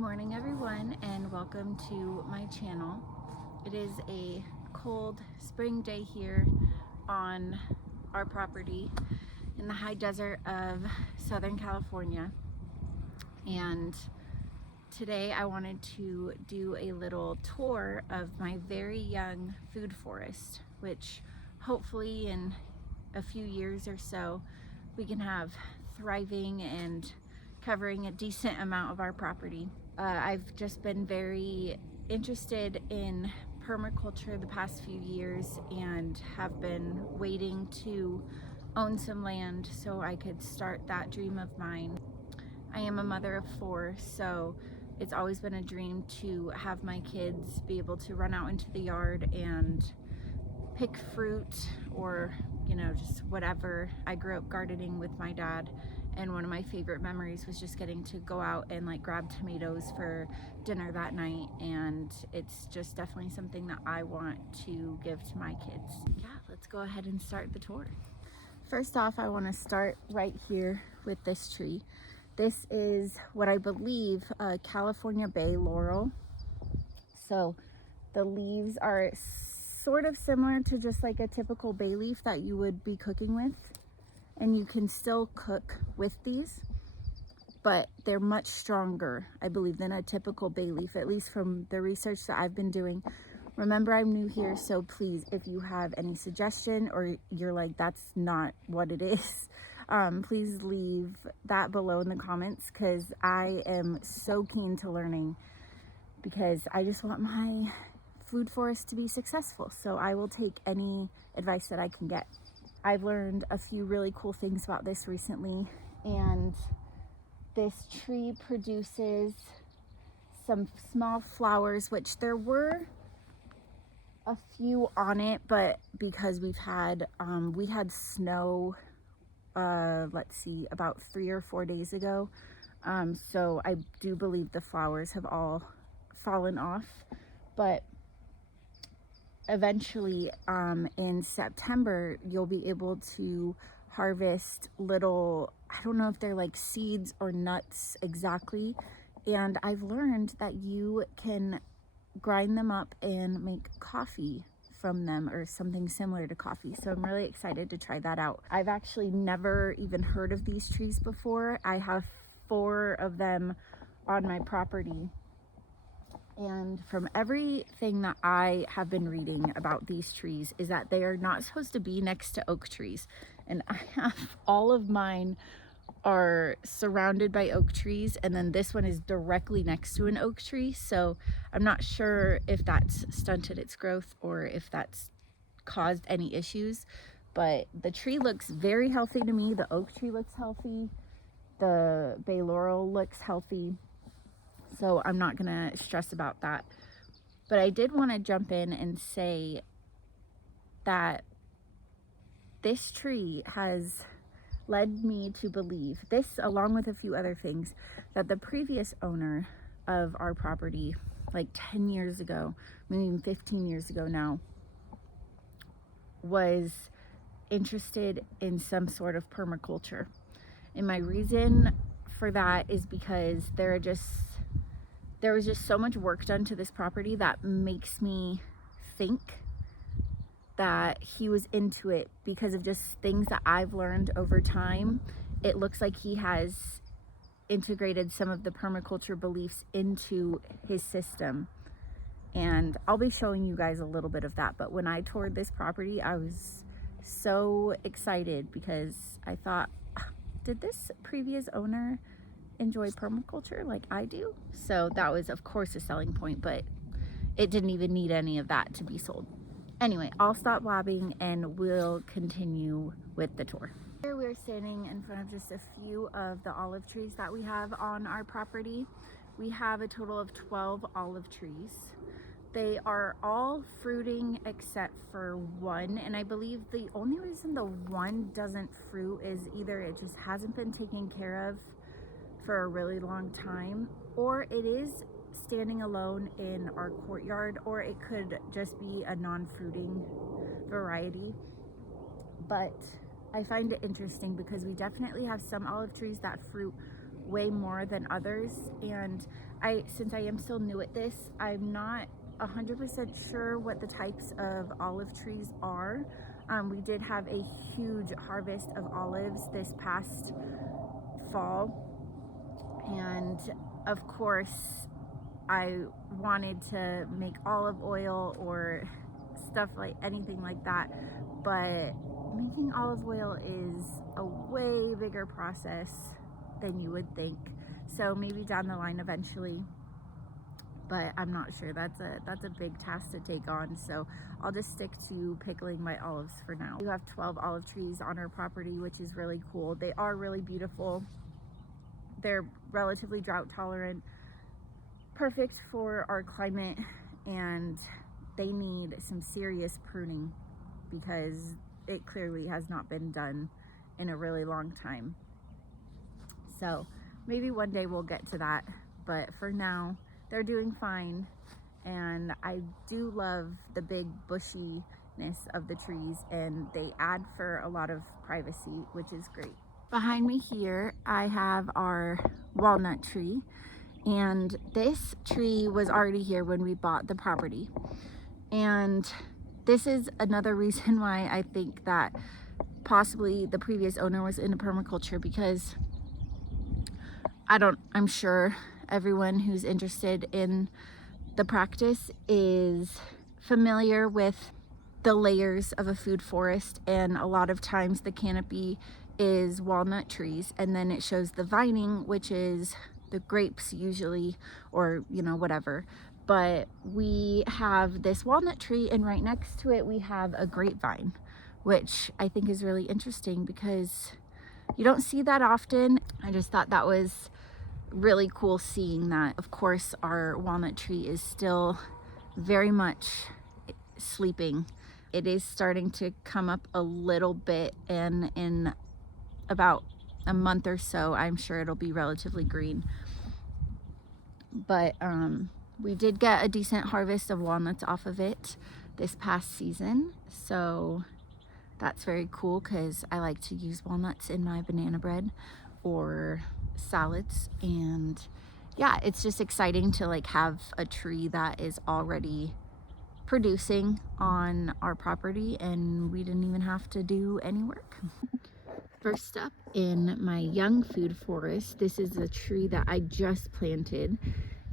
morning everyone, and welcome to my channel. It is a cold spring day here on our property in the high desert of Southern California, and today I wanted to do a little tour of my very young food forest, which hopefully in a few years or so we can have thriving and covering a decent amount of our property. I've just been very interested in permaculture the past few years and have been waiting to own some land so I could start that dream of mine. I am a mother of 4, so it's always been a dream to have my kids be able to run out into the yard and pick fruit or, just whatever. I grew up gardening with my dad, and one of my favorite memories was just getting to go out and grab tomatoes for dinner that night, and it's just definitely something that I want to give to my kids. Yeah, let's go ahead and start the tour. First off, I want to start right here with this tree. This is what I believe California Bay Laurel. So the leaves are sort of similar to just like a typical bay leaf that you would be cooking with, and you can still cook with these, but they're much stronger, I believe, than a typical bay leaf, at least from the research that I've been doing. Remember, I'm new here, so please, if you have any suggestion or you're like, that's not what it is, please leave that below in the comments, because I am so keen to learning, because I just want my food forest to be successful. So I will take any advice that I can get. I've learned a few really cool things about this recently, and this tree produces some small flowers, which there were a few on it, but because we had snow about 3 or 4 days ago, so I do believe the flowers have all fallen off. But eventually in September you'll be able to harvest little, I don't know if they're like seeds or nuts exactly, and I've learned that you can grind them up and make coffee from them, or something similar to coffee. So I'm really excited to try that out. I've actually never even heard of these trees before. I have 4 of them on my property, and from everything that I have been reading about these trees is that they are not supposed to be next to oak trees. And I have all of mine are surrounded by oak trees, and then this one is directly next to an oak tree. So I'm not sure if that's stunted its growth or if that's caused any issues, but the tree looks very healthy to me. The oak tree looks healthy. The Bay Laurel looks healthy. So I'm not gonna stress about that. But I did want to jump in and say that this tree has led me to believe this, along with a few other things, that the previous owner of our property, like 10 years ago, maybe even 15 years ago now, was interested in some sort of permaculture. And my reason for that is because there was just so much work done to this property that makes me think that he was into it because of just things that I've learned over time. It looks like he has integrated some of the permaculture beliefs into his system, and I'll be showing you guys a little bit of that. But when I toured this property, I was so excited because I thought, did this previous owner enjoy permaculture like I do? So that was, of course, a selling point, but it didn't even need any of that to be sold. Anyway, I'll stop blabbing and we'll continue with the tour. Here we're standing in front of just a few of the olive trees that we have on our property. We have a total of 12 olive trees. They are all fruiting except for one, and I believe the only reason the one doesn't fruit is either it just hasn't been taken care of for a really long time, or it is standing alone in our courtyard, or it could just be a non-fruiting variety. But I find it interesting because we definitely have some olive trees that fruit way more than others, and since I am still new at this, I'm not 100% sure what the types of olive trees are. We did have a huge harvest of olives this past fall, and of course I wanted to make olive oil or stuff like anything like that, but making olive oil is a way bigger process than you would think. So maybe down the line eventually, but I'm not sure. That's a big task to take on, so I'll just stick to pickling my olives for now. We have 12 olive trees on our property, which is really cool. They are really beautiful. They're relatively drought tolerant, perfect for our climate, and they need some serious pruning because it clearly has not been done in a really long time. So maybe one day we'll get to that, but for now they're doing fine, and I do love the big bushiness of the trees, and they add for a lot of privacy, which is great. Behind me here I have our walnut tree, and this tree was already here when we bought the property, and this is another reason why I think that possibly the previous owner was into permaculture, because I'm sure everyone who's interested in the practice is familiar with the layers of a food forest, and a lot of times the canopy is walnut trees, and then it shows the vining, which is the grapes usually, or whatever. But we have this walnut tree, and right next to it we have a grapevine, which I think is really interesting because you don't see that often. I just thought that was really cool, seeing that. Of course, our walnut tree is still very much sleeping. It is starting to come up a little bit, and in about a month or so I'm sure it'll be relatively green. But we did get a decent harvest of walnuts off of it this past season, so that's very cool because I like to use walnuts in my banana bread or salads. And yeah, it's just exciting to have a tree that is already producing on our property, and we didn't even have to do any work. First up in my young food forest, this is a tree that I just planted,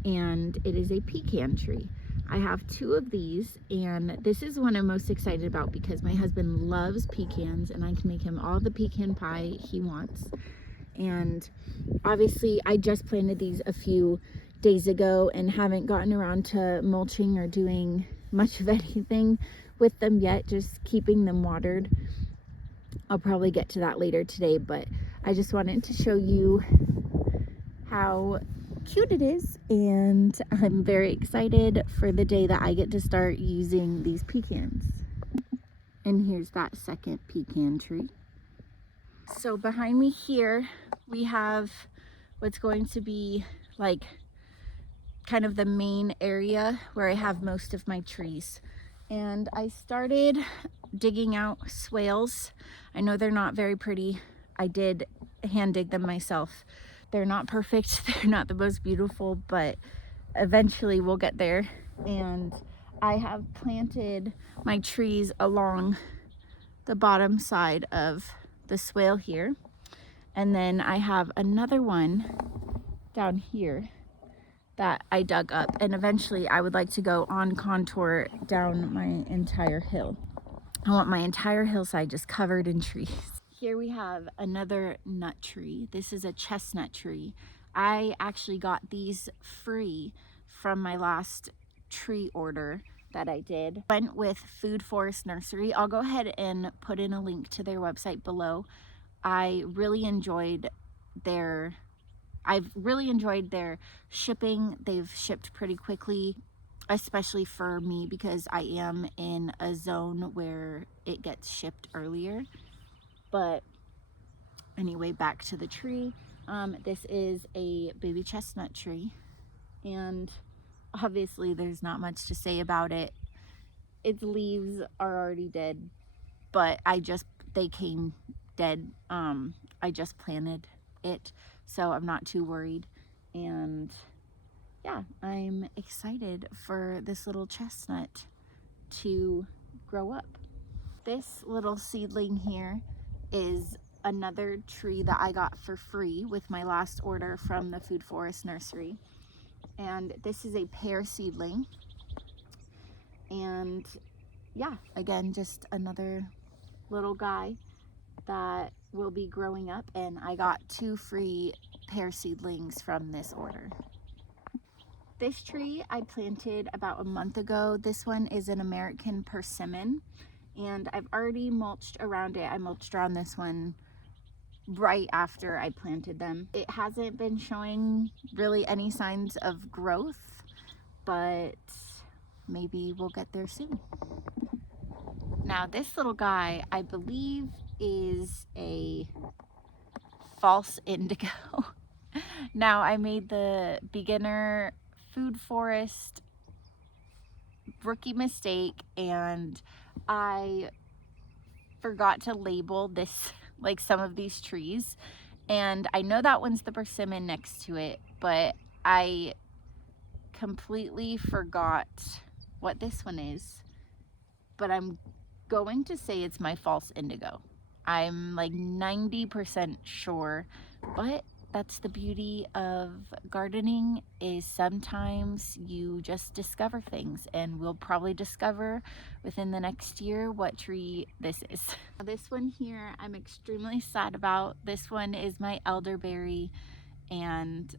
and it is a pecan tree. I have 2 of these, and this is one I'm most excited about because my husband loves pecans, and I can make him all the pecan pie he wants. And obviously I just planted these a few days ago and haven't gotten around to mulching or doing much of anything with them yet, just keeping them watered. I'll probably get to that later today, but I just wanted to show you how cute it is, and I'm very excited for the day that I get to start using these pecans. And here's that second pecan tree. So behind me here we have what's going to be kind of the main area where I have most of my trees. And I started digging out swales. I know they're not very pretty. I did hand dig them myself. They're not perfect. They're not the most beautiful, but eventually we'll get there. And I have planted my trees along the bottom side of the swale here. And then I have another one down here that I dug up, and eventually I would like to go on contour down my entire hill. I want my entire hillside just covered in trees. Here we have another nut tree. This is a chestnut tree. I actually got these free from my last tree order that I did. Went with Foodforest Nursery. I'll go ahead and put in a link to their website below. I've really enjoyed their shipping. They've shipped pretty quickly, especially for me because I am in a zone where it gets shipped earlier. But anyway, back to the tree. This is a baby chestnut tree, and obviously there's not much to say about it. Its leaves are already dead, but they came dead. I just planted it, so I'm not too worried. And yeah, I'm excited for this little chestnut to grow up. This little seedling here is another tree that I got for free with my last order from the Foodforest nursery. And this is a pear seedling. And yeah, again, just another little guy that will be growing up, and I got 2 free pear seedlings from this order. This tree I planted about a month ago. This one is an American persimmon, and I've already mulched around it. I mulched around this one right after I planted them. It hasn't been showing really any signs of growth, but maybe we'll get there soon. Now this little guy, I believe, is a false indigo. Now I made the beginner Foodforest rookie mistake, and I forgot to label this, like some of these trees, and I know that one's the persimmon next to it, but I completely forgot what this one is. But I'm going to say it's my false indigo. I'm like 90% sure, but that's the beauty of gardening, is sometimes you just discover things, and we'll probably discover within the next year what tree this is. This one here I'm extremely sad about. This one is my elderberry, and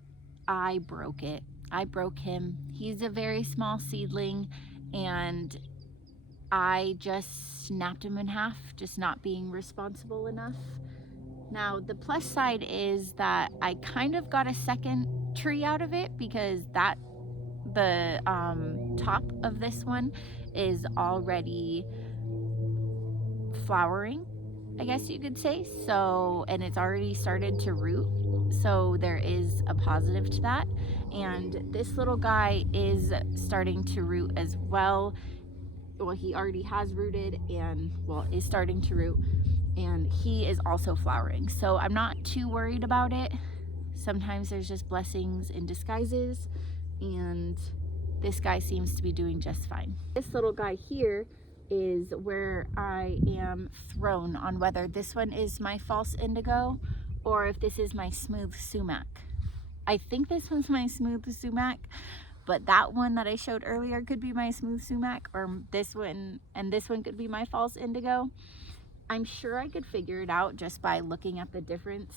I broke it. I broke him. He's a very small seedling, and I just snapped him in half, just not being responsible enough. Now, the plus side is that I kind of got a second tree out of it, because the top of this one is already flowering, I guess you could say. So, and it's already started to root. So there is a positive to that. And this little guy is starting to root as well. Well, he already has rooted, and well, is starting to root, and he is also flowering. So I'm not too worried about it. Sometimes there's just blessings in disguises, and this guy seems to be doing just fine. This little guy here is where I am thrown on whether this one is my false indigo or if this is my smooth sumac. I think this one's my smooth sumac, but that one that I showed earlier could be my smooth sumac, or this one, and this one could be my false indigo. I'm sure I could figure it out just by looking at the difference.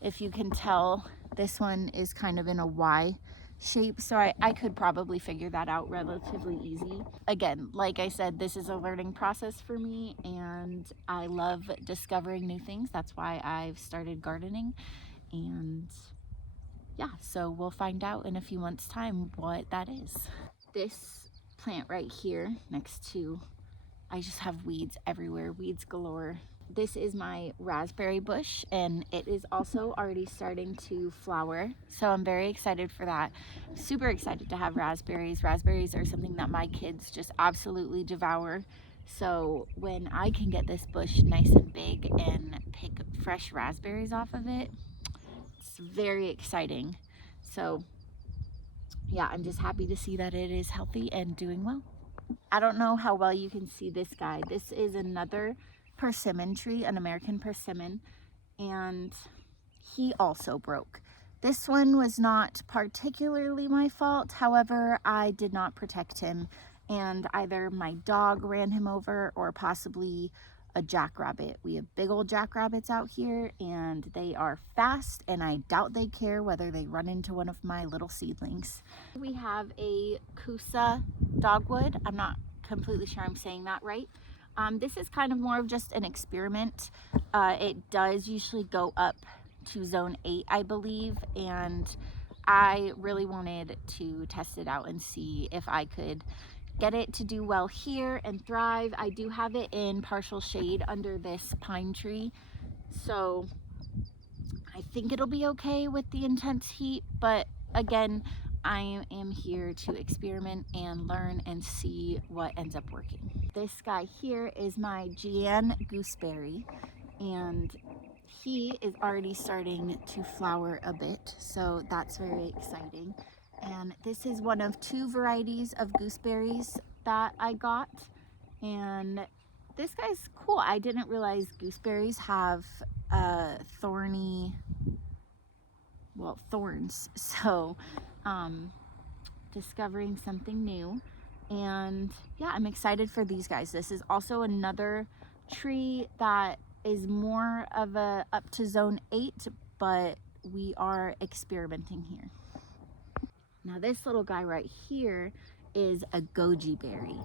If you can tell, this one is kind of in a Y shape, so I could probably figure that out relatively easy. Again, like I said, this is a learning process for me, and I love discovering new things. That's why I've started gardening, and yeah, so we'll find out in a few months' time what that is. This plant right here next to, I just have weeds everywhere, weeds galore. This is my raspberry bush, and it is also already starting to flower. So I'm very excited for that. Super excited to have raspberries. Raspberries are something that my kids just absolutely devour. So when I can get this bush nice and big and pick fresh raspberries off of it, it's very exciting. So yeah, I'm just happy to see that it is healthy and doing well. I don't know how well you can see this guy. This is another persimmon tree, an American persimmon, and he also broke. This one was not particularly my fault. However, I did not protect him, and either my dog ran him over or possibly a jackrabbit. We have big old jackrabbits out here, and they are fast, and I doubt they care whether they run into one of my little seedlings. We have a Kusa dogwood. I'm not completely sure I'm saying that right. This is kind of more of just an experiment. It does usually go up to zone 8, I believe, and I really wanted to test it out and see if I could get it to do well here and thrive. I do have it in partial shade under this pine tree, so I think it'll be okay with the intense heat, but again, I am here to experiment and learn and see what ends up working. This guy here is my Jan gooseberry, and he is already starting to flower a bit, so that's very exciting. And this is one of 2 varieties of gooseberries that I got. And this guy's cool. I didn't realize gooseberries have thorns. So discovering something new. And yeah, I'm excited for these guys. This is also another tree that is more of a up to zone 8, but we are experimenting here. Now this little guy right here is a goji berry.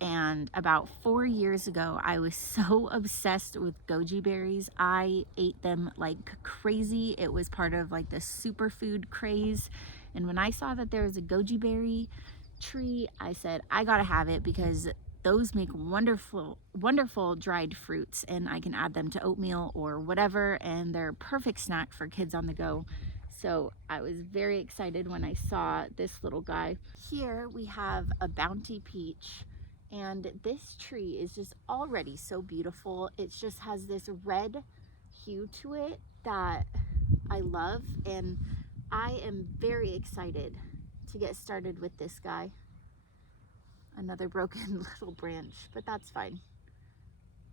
And about 4 years ago, I was so obsessed with goji berries. I ate them like crazy. It was part of like the superfood craze. And when I saw that there was a goji berry tree, I said, I gotta have it because those make wonderful, wonderful dried fruits, and I can add them to oatmeal or whatever, and they're a perfect snack for kids on the go. So I was very excited when I saw this little guy. Here we have a bounty peach, and this tree is just already so beautiful. It just has this red hue to it that I love, and I am very excited to get started with this guy. Another broken little branch, but that's fine.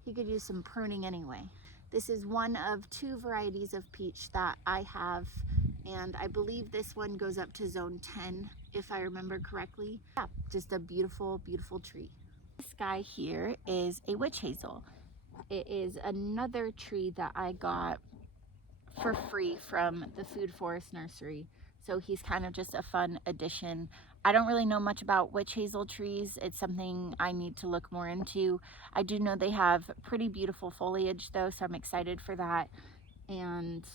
He could use some pruning anyway. This is one of 2 varieties of peach that I have, and I believe this one goes up to zone 10 if I remember correctly. Yeah, just a beautiful, beautiful tree. This guy here is a witch hazel. It is another tree that I got for free from the Foodforest nursery. So he's kind of just a fun addition. I don't really know much about witch hazel trees. It's something I need to look more into. I do know they have pretty beautiful foliage though, so I'm excited for that. And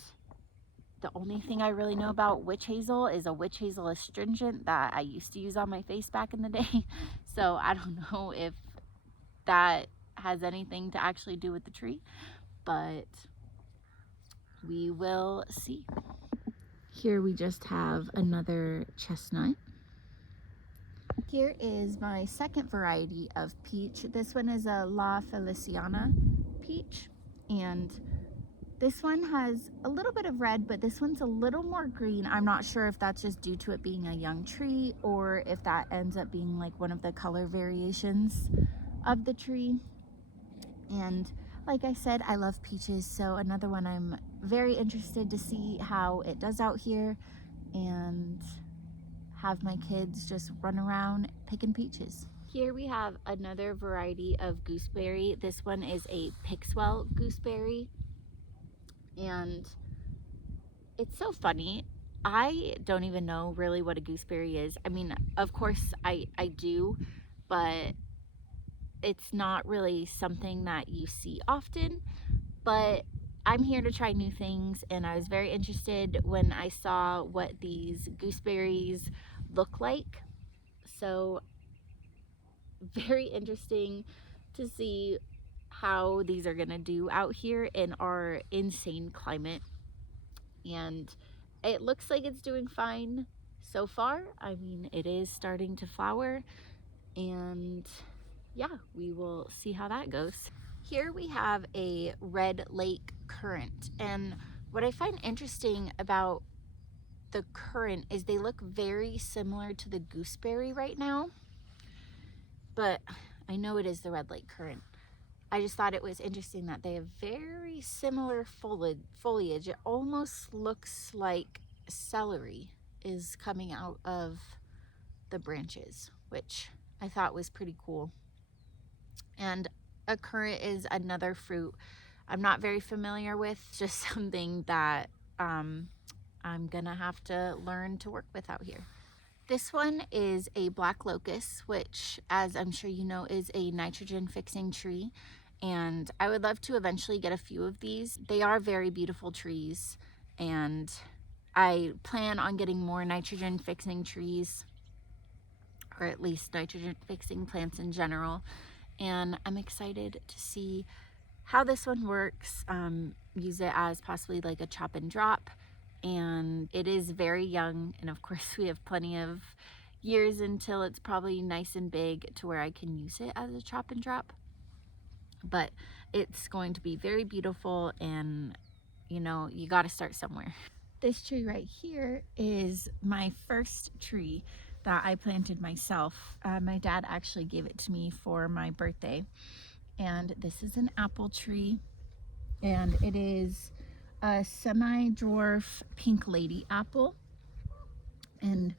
the only thing I really know about witch hazel is a witch hazel astringent that I used to use on my face back in the day. So I don't know if that has anything to actually do with the tree, but we will see. Here we just have another chestnut. Here is my second variety of peach. This one is a La Feliciana peach, and this one has a little bit of red, but this one's a little more green. I'm not sure if that's just due to it being a young tree or if that ends up being like one of the color variations of the tree. And like I said, I love peaches, so another one I'm very interested to see how it does out here and have my kids just run around picking peaches. Here we have another variety of gooseberry. This one is a Pixwell gooseberry, and it's so funny. I don't even know really what a gooseberry is. I mean, of course I do, but it's not really something that you see often. But I'm here to try new things, and I was very interested when I saw what these gooseberries look like. So very interesting to see how these are gonna do out here in our insane climate. And it looks like it's doing fine so far. I mean, it is starting to flower, and yeah, we will see how that goes. Here we have a red lake currant, and what I find interesting about the currant is they look very similar to the gooseberry right now, but I know it is the red lake currant. I just thought it was interesting that they have very similar foliage. It almost looks like celery is coming out of the branches, which I thought was pretty cool. And a currant is another fruit I'm not very familiar with, just something that I'm gonna have to learn to work with out here. This one is a black locust, which, as I'm sure you know, is a nitrogen fixing tree. And I would love to eventually get a few of these. They are very beautiful trees, and I plan on getting more nitrogen fixing trees, or at least nitrogen fixing plants in general. And I'm excited to see how this one works. Use it as possibly like a chop and drop. And it is very young, and of course we have plenty of years until it's probably nice and big to where I can use it as a chop and drop. But it's going to be very beautiful, and you know, you got to start somewhere. This tree right here is my first tree that I planted myself. My dad actually gave it to me for my birthday. And this is an apple tree, and it is a semi-dwarf pink lady apple. And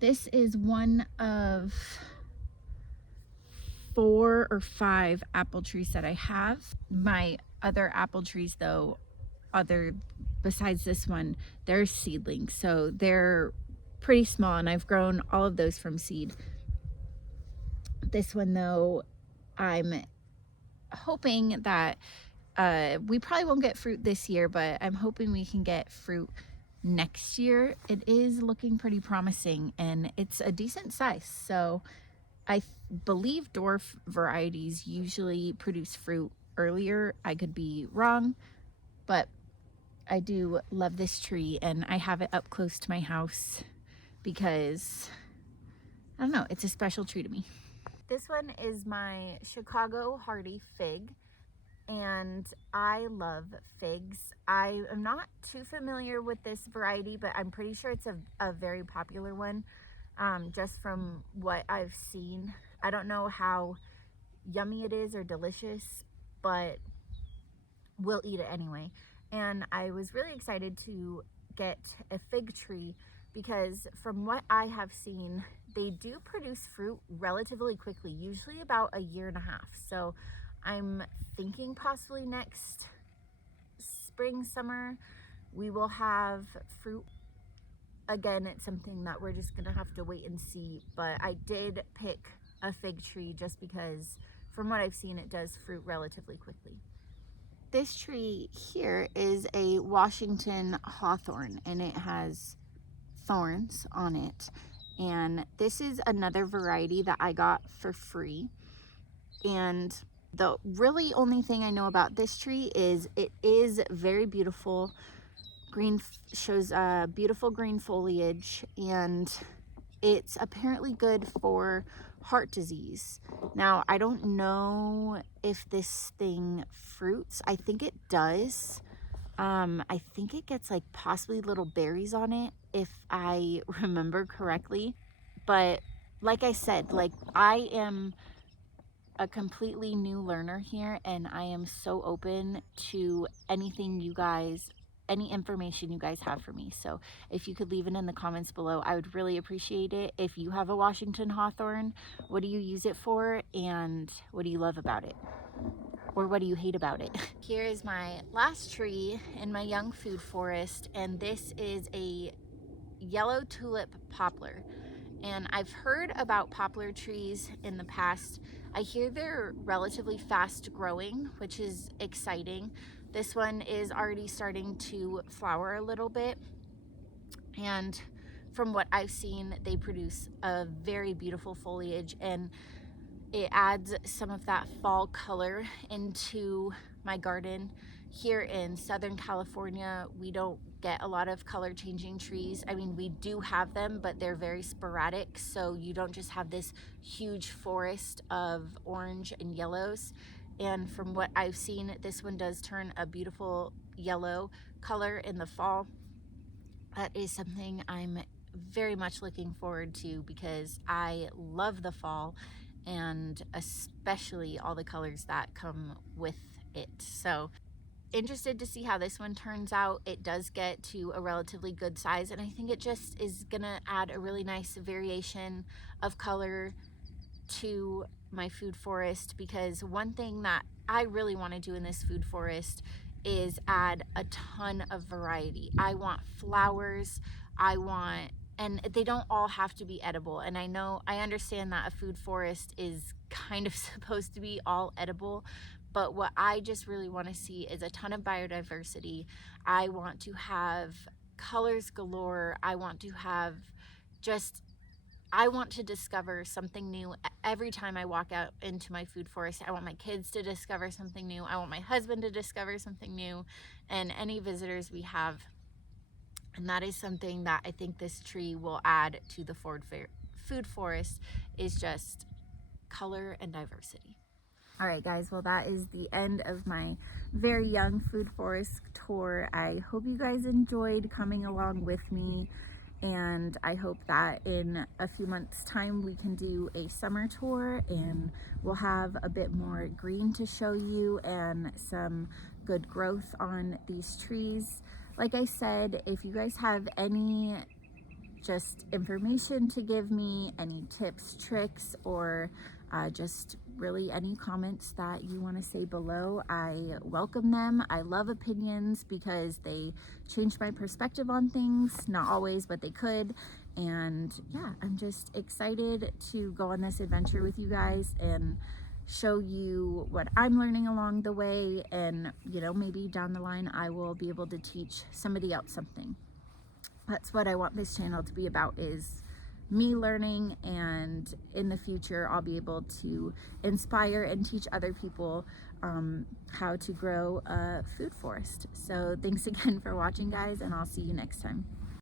this is one of 4 or 5 apple trees that I have. My other apple trees though, besides this one, they're seedlings, so they're pretty small, and I've grown all of those from seed. This one though, I'm hoping that we probably won't get fruit this year, but I'm hoping we can get fruit next year. It is looking pretty promising, and it's a decent size. So I believe dwarf varieties usually produce fruit earlier. I could be wrong, but I do love this tree, and I have it up close to my house because, I don't know, it's a special tree to me. This one is my Chicago Hardy fig, and I love figs. I am not too familiar with this variety, but I'm pretty sure it's a very popular one, just from what I've seen. I don't know how yummy it is or delicious, but we'll eat it anyway. And I was really excited to get a fig tree because from what I have seen, they do produce fruit relatively quickly, usually about a year and a half. So I'm thinking possibly next spring, summer, we will have fruit. Again, it's something that we're just gonna have to wait and see, but I did pick a fig tree just because from what I've seen, it does fruit relatively quickly. This tree here is a Washington hawthorn, and it has thorns on it. And this is another variety that I got for free. And the really only thing I know about this tree is it is very beautiful. Green, shows beautiful green foliage, and it's apparently good for heart disease. Now, I don't know if this thing fruits. I think it does. I think it gets like possibly little berries on it, if I remember correctly. But like I said, like I am a completely new learner here, and I am so open to anything you guys, any information you guys have for me. So if you could leave it in the comments below, I would really appreciate it. If you have a Washington hawthorn, what do you use it for, and what do you love about it? Or what do you hate about it? Here is my last tree in my young food forest, and this is a yellow tulip poplar. And I've heard about poplar trees in the past. I hear they're relatively fast growing, which is exciting. This one is already starting to flower a little bit, and from what I've seen, they produce a very beautiful foliage, and it adds some of that fall color into my garden. Here in Southern California, we don't get a lot of color changing trees. I mean, we do have them, but they're very sporadic. So you don't just have this huge forest of orange and yellows. And from what I've seen, this one does turn a beautiful yellow color in the fall. That is something I'm very much looking forward to because I love the fall, and especially all the colors that come with it. So interested to see how this one turns out. It does get to a relatively good size, and I think it just is gonna add a really nice variation of color to my food forest, because one thing that I really want to do in this food forest is add a ton of variety. I want flowers, and they don't all have to be edible. And I understand that a food forest is kind of supposed to be all edible, but what I just really want to see is a ton of biodiversity. I want to have colors galore. I want to discover something new every time I walk out into my food forest. I want my kids to discover something new. I want my husband to discover something new, and any visitors we have. And that is something that I think this tree will add to the food forest, is just color and diversity. All right, guys, well, that is the end of my very young food forest tour. I hope you guys enjoyed coming along with me, and I hope that in a few months' time we can do a summer tour and we'll have a bit more green to show you and some good growth on these trees. Like I said, if you guys have any just information to give me, any tips, tricks, or just really any comments that you want to say below, I welcome them. I love opinions because they change my perspective on things. Not always, but they could. And yeah, I'm just excited to go on this adventure with you guys and show you what I'm learning along the way. And you know, maybe down the line I will be able to teach somebody else something. That's what I want this channel to be about, is me learning, and in the future I'll be able to inspire and teach other people how to grow a food forest. So thanks again for watching, guys, and I'll see you next time.